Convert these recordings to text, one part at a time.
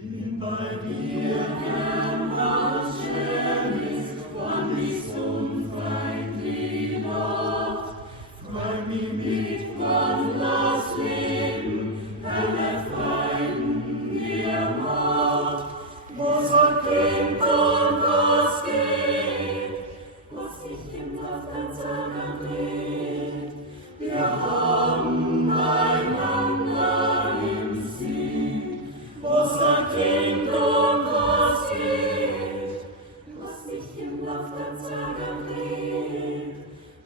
Bin bei dir, Herr, was schön ist, wann ich's unfeindlich macht. Freu mich mit, wann das Leben alle Freuden mir macht. Was erkennt und was geht, was ich im Nachtanzag red. Wir haben einander im Sinn, was erkennt und was geht, was ich im Nachtanzag red.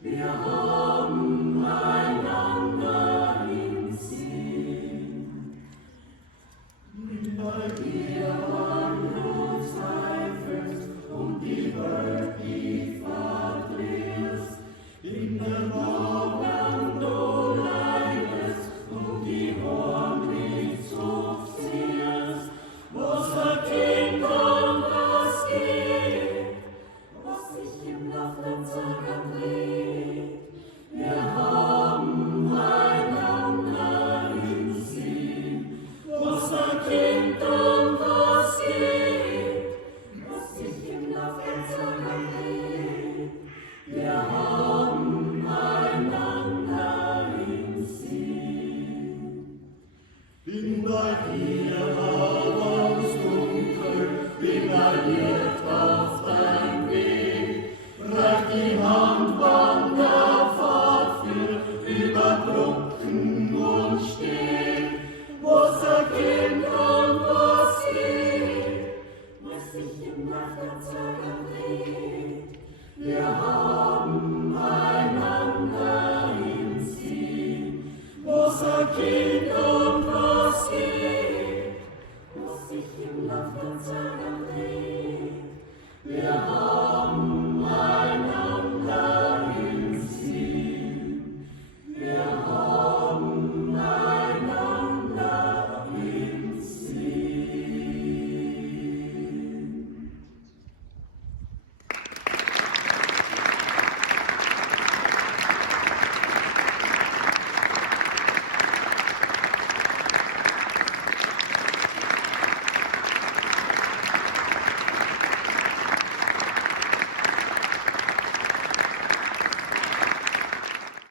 Wir haben einander im Sinn. Bin bei dir, wann du zweifelst und die Welt dich verdrehst, in den Augen du leidest und die Ohren nicht zufziehst, was erkennt und was geht, was sich im Nachtanzag erdreht. Wir haben einander im Sinn, was erkennt und was geht, was sich im Nachtanzag erdreht. Wir haben einander im Sinn. Bin bei dir.